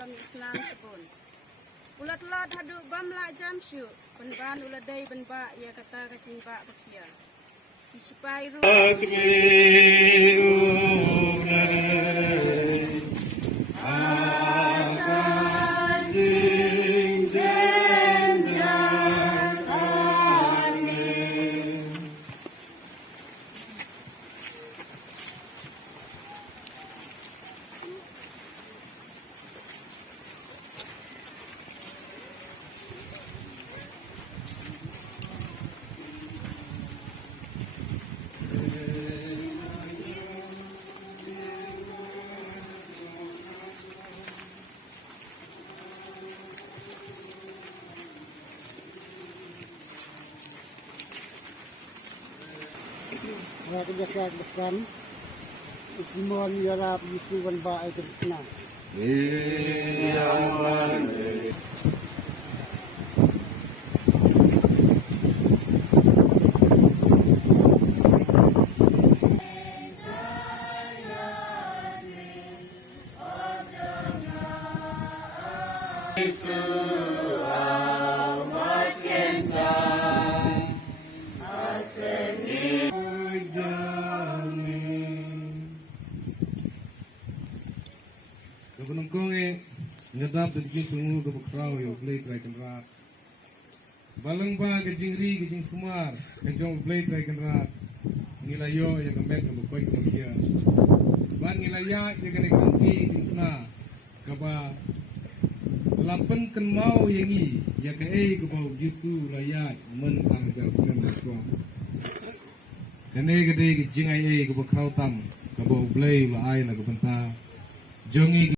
lam Islam pun. Ulat lot hadu bam la jam syu. Penban ulat day ben ba ya kata kacing ba kesia. Isipai ru. Rakyat besar, Istimon Yarab Yusuwan Ba itu kenal. Penungkong ngedap dari sungu ke bekrau yo blade dragon rat. Balang ba ke jingri ke jing sumar ke jong blade dragon rat. Nilayo ya kembek ke bekoi ke kia. Ban nilaya ya kene kanti kena kaba lapan kan mau yangi ya ke ke bau jisu layat men anggal sen bersuam. Kene gede ke jing ai ke bekrau tam ke bau blade la ai na ke benta jongi